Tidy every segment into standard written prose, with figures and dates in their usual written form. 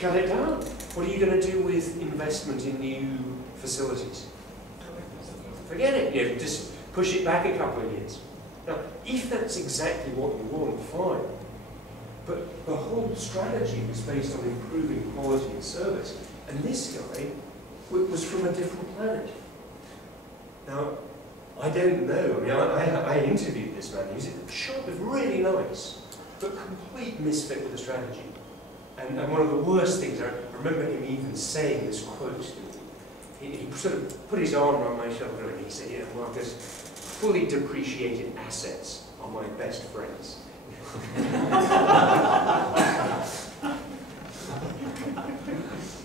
cut it down. What are you going to do with investment in new facilities? Forget it. You know, just push it back a couple of years. Now, if that's exactly what you want, fine. But the whole strategy was based on improving quality and service. And this guy was from a different planet. Now, I don't know. I mean, I interviewed this man. He was sharp, really nice, but complete misfit with the strategy. And one of the worst things, I remember him even saying this quote to me. He sort of put his arm around my shoulder and he said, "Yeah, Marcus, fully depreciated assets are my best friends."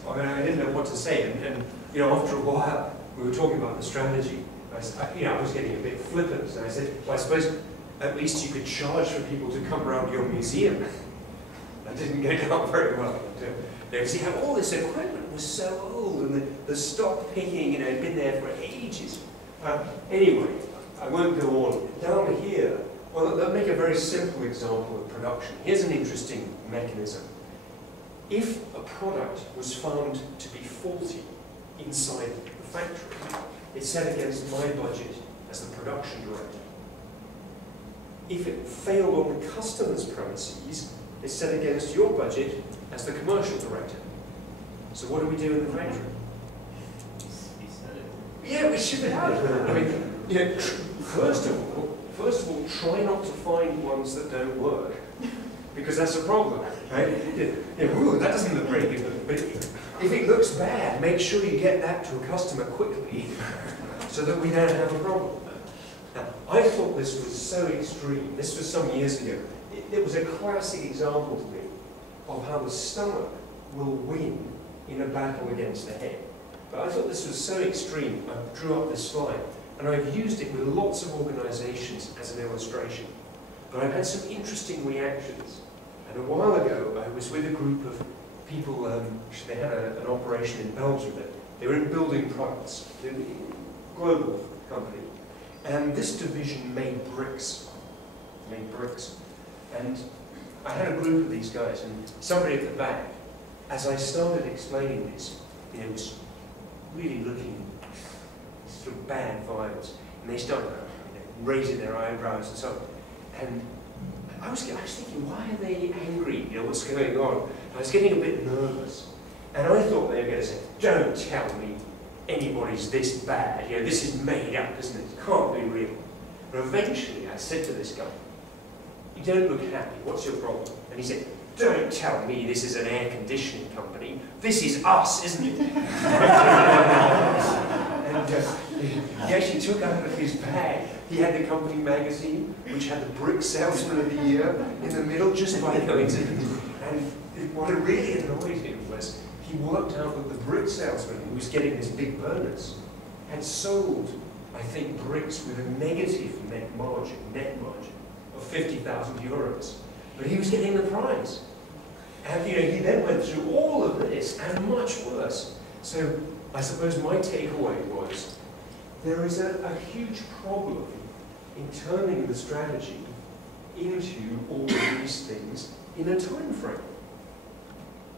I mean, I didn't know what to say, and you know, after a while, we were talking about the strategy. I was getting a bit flippant, and I said, "Well, I suppose at least you could charge for people to come around your museum." That didn't go down very well. You see how all this equipment was so old, and the stock picking, you know, had been there for ages. Anyway, I won't go on. Down here, well, let's make a very simple example of production. Here's an interesting mechanism. If a product was found to be faulty inside the factory, it's set against my budget as the production director. If it failed on the customer's premises, it's set against your budget as the commercial director. So what do we do in the factory? Yeah, we should have. I mean, you know, first of all, try not to find ones that don't work, because that's a problem, right? Ooh, that doesn't look very good. But if it looks bad, make sure you get that to a customer quickly, so that we don't have a problem. Now, I thought this was so extreme. This was some years ago. It was a classic example to me of how the stomach will win in a battle against the head. But I thought this was so extreme, I drew up this slide, and I've used it with lots of organizations as an illustration. But I've had some interesting reactions. And a while ago, I was with a group of people, they had an operation in Belgium. They were in building products, they were a global company. And this division made bricks. And I had a group of these guys, and somebody at the back, as I started explaining this, you know, was really looking sort of bad vibes, and they started raising their eyebrows and so on. And I was thinking, why are they angry? You know, what's going on? I was getting a bit nervous, and I thought they were going to say, "Don't tell me anybody's this bad. You know, this is made up, isn't it? It can't be real." But eventually, I said to this guy, "You don't look happy. What's your problem?" And he said, "Don't tell me this is an air conditioning company. This is us, isn't it?" And he actually took out of his bag, he had the company magazine, which had the Brick Salesman of the Year in the middle, just by coincidence. And what really annoyed him was he worked out that the brick salesman, who was getting this big bonus, had sold, I think, bricks with a negative net margin of 50,000 euros. But he was getting the prize. And you know, he then went through all of this, and much worse. So I suppose my takeaway was, there is a huge problem in turning the strategy into all of these things in a time frame.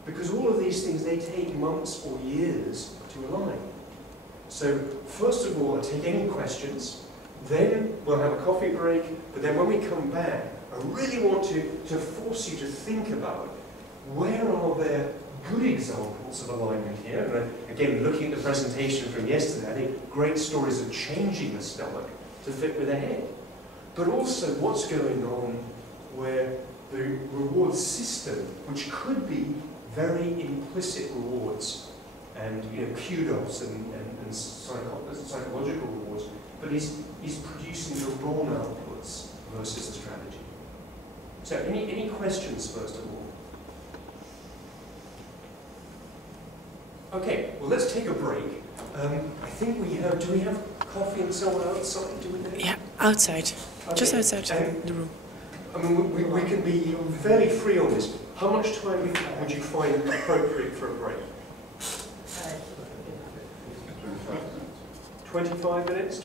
Because all of these things, they take months or years to align. So first of all, I'll take any questions, then we'll have a coffee break, but then when we come back, I really want to force you to think about where are there good examples of alignment here. And again, looking at the presentation from yesterday, I think great stories of changing the stomach to fit with the head. But also what's going on where the reward system, which could be very implicit rewards and kudos and psychological rewards, but is producing the wrong outputs versus the strategy. So any questions first of all? Okay, well let's take a break. I think we have, do we have coffee and so on outside? Do we? Yeah, outside. Okay. Just outside the room. I mean, we can be fairly free on this. How much time would you find appropriate for a break? 25 minutes?